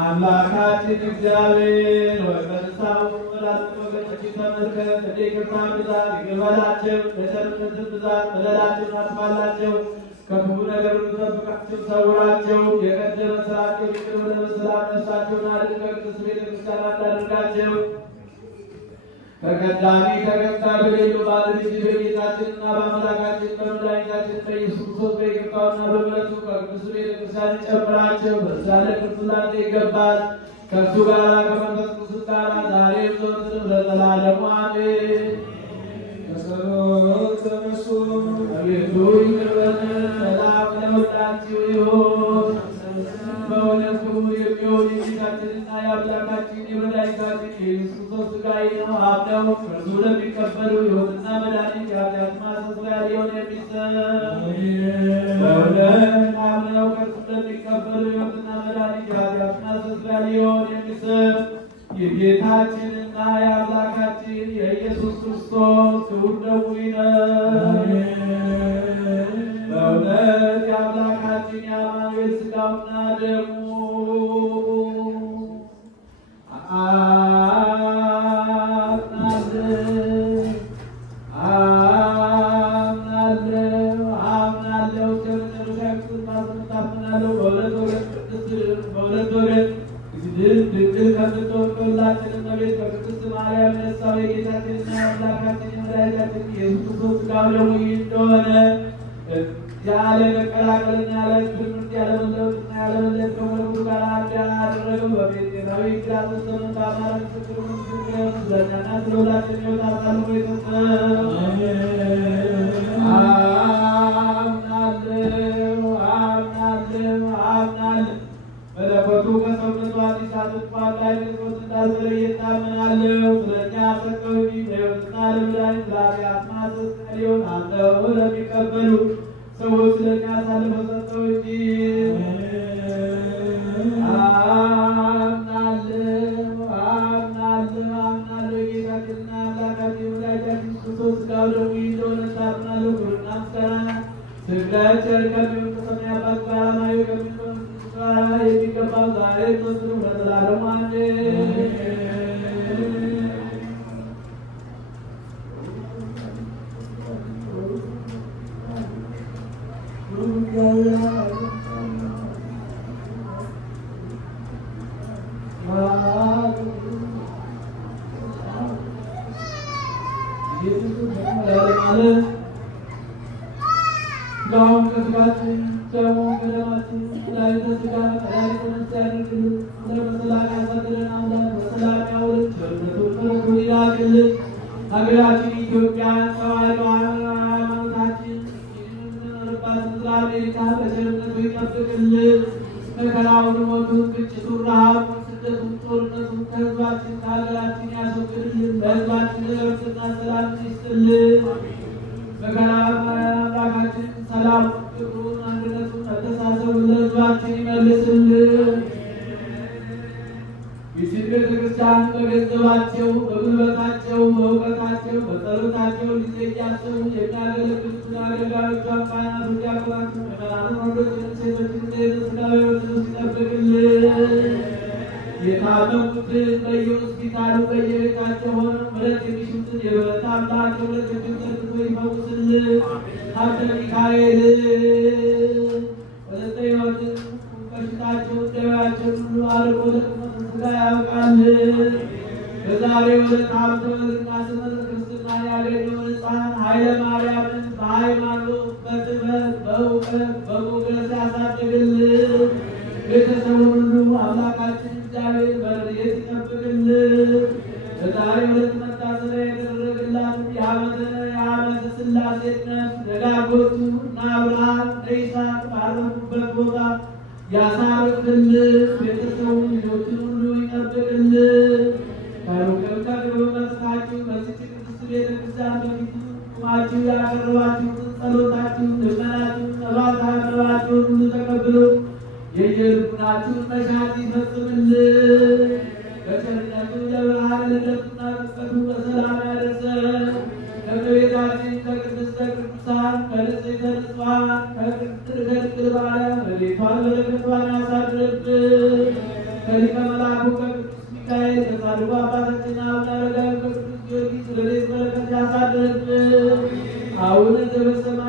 አምላካችን እግዚአብሔር ወቀሳው ወራት ወገኖች ተመልከት፣ የይቅርታ ብዛት ይገባላቸው፣ የቸርነት ብዛት በደላችን አጥፋላቸው፣ ከክፉ ነገር ሁሉ ጠብቃቸው፣ ሰውራቸው። የቀደመ ሥራቸው ይቅር ብለህ በሰላም ነፍሳቸውን አድን፣ ከቅድስት ቤተክርስቲያን አድርጋቸው። ተቀዳሚ ተከታይ በሌለው ባለ ልጅ በጌታችንና በአምላካችን በመድኃኒታችን በኢየሱስ ክርስቶስ በይቅርታውና በምሕረቱ ከቅድስት ቤተክርስቲያን ጨምራቸው። በዛ ለክርስቱ ላንተ ይገባል፣ ከእርሱ ጋር ከመንፈስ ቅዱስ ጋር ዛሬም ዘወትርም ለዘላለሙ አሜን። በጸሎት ተነሱ። አቤቱ ይቅር በለን፣ ሰላም ለሁላችሁ ይሁን። በእውነት ክቡር የሚሆን የጌታችንና የአምላካችን የመድኃኒታችን የኢየሱስ ክርስቶስ ሥጋዬ ነው። አምነው እርሱ ለሚቀበሉ ሕይወትና መድኃኒት የኃጢአት ማስተስረያ ሊሆን የሚሰጥ በእውነት አምነው ከእርሱ ለሚቀበሉ ሕይወትና መድኃኒት የኃጢአት ማስተስረያ ሊሆን የሚሰጥ የጌታችንና የአምላካችን የኢየሱስ ክርስቶስ ክቡር ደሙ ነው። በእውነት የአምላካችን የአማኑኤል ሥጋውና ደሙ አምናለሁ ከመጨረሻ ክፍል ማስመጣፍናለሁ። በሁለት ወገን ድንግል ከምትሆን ከሁላችን እመቤት ከቅድስት ማርያም ነሳው የጌታችንና የአምላካችን የመድኃኒታችን የኢየሱስ ክርስቶስ ሥጋው ደሙ እንደሆነ ያለ መቀላቀልና ያለ ትምህርት ያለ መለወጥና ያለ መለየት ከመለኮቱ ጋር አንድ ያደረገው በጴንጤናዊ ጲላጦስ ዘመን በአማረ ምስክር ስለኛና ስለ ሁላችን ሕይወት አሳልፎ የሰጠ አምናለሁ መለኮቱ ከሰውነቱ አዲስ አጥንቷል ላይ ክርስቶስ እንዳልተለየ እታመናለሁ። ስለኛ ሰቀው ለሕይወትና ለመድኃኒት ለኃጢአት ማስተስረያ ሊሆን አምነው ለሚቀበሉ ሰዎች ስለኛ አሳልፈው ሰጠው እንጂ። አምናለሁ የጌታችንና አምላካችን የመድኃኒታችን ክርስቶስ ሥጋው ደሙ እንደሆነ እታመናለሁ። ክብርና ምስጋና ስግደት ቸር ከሚሆን ከሰማይ አባት ጋር ማየው ከሚሆን የሚገባው ዛሬ ዘወትርም ለዘላለሙ አሜን። ሥጋውን ከሥጋችን ደሙን ከደማችን መድኃኒተ ሥጋ መድኃኒተ ነፍስ ያድርግልን። በሰላም ያሳድረን አምላክ በሰላም ያውለን። ቸርነቱን ምሕረቱን ይላክልን። ሀገራችን ኢትዮጵያን ተዋሕዶ ሃይማኖታችን የምንኖርባት ምድር አሜሪካ በቸርነቱ ይጠብቅልን። መከራውን፣ ሞቱን፣ ግጭቱን፣ ረሃቡን፣ ስደቱን፣ ጦርነቱን ከሕዝባችን ከሀገራችን ያስወግድልን። ለሕዝባችን እረፍትና ሰላም ይስጥልን። መከራ አምላካችን ሰላም፣ ፍቅሩን፣ አንድነቱን፣ መተሳሰቡን ለሕዝባችን ይመልስልን። ይህችን ቤተክርስቲያን በገንዘባቸው፣ በጉልበታቸው፣ በእውቀታቸው፣ በጸሎታቸው ጊዜ እያሰቡ የሚያገለግሉትን አገልጋዮቿን፣ ካህናቱን፣ ዲያቆናቱን፣ ምዕመናኑን፣ ወንዶችን፣ ሴቶችን ሥጋዊ ሕይወትን ይጠብቅልን። የታመሙትን በየሆስፒታሉ በየቤታቸው ሆነው ምሕረት የሚሹትን የምሕረት አምላክ የምሕረት እጁን ዘርግቶ ይፈውስልን። ሀብተ ሚካኤል ወለተ ሕይወትን በሽታቸውን ደዌያቸውን ሁሉ አርቆ ለቁመተ ሥጋ ያብቃልን። በዛሬው ዕለት ሀብተ ወልድና ስመ ክርስትናን ያገኘውን ሕፃን ኃይለ ማርያምን በሃይማኖት በጥበብ በእውቀት በሞገስ ያሳድግልን። ቤተሰቡን ሁሉ አምላካችን እግዚአብሔር በረድኤት ይጠብቅልን። በዛሬው ዕለት መታሰቢያ የተደረገላት የዓመተ ሥላሴነት ደጋጎቹ እነ አብርሃም እነ ይስሐቅ ባረፉበት ቦታ ያሳርፍልን። ቤተሰቡን ልጆችን ሁሉ ይጠብቅልን። ከሩቅም ከቅርብ መጥታችሁ በዚህች ቅድስት ቤተክርስቲያን በፊቱ ቁማችሁ ያቀረባችሁትን ጸሎታችሁን፣ ልመናችሁን፣ ጸሎት ያቀረባችሁን ሁሉ ተቀብሎ የየልቡናችሁን መሻት ይፈጽምልን። በቸርነቱ ለብርሃነ ልደቱና ጥምቀቱ በሰላም ያደርሰን። ከእመቤታችን ከቅድስተ ቅዱሳን ከንጽሕተ ንጹሐን ከቅድስት ድንግል ማርያም ረድኤቷን በረከቷን ያሳድርብን። ከሊቀ መላኩ ከቅዱስ ሚካኤል ከጻድቁ አባታችን አቡነ አረጋዊ ከቅዱስ ጊዮርጊስ ረድኤት በረከት ያሳድርብን። አቡነ ዘበሰማያት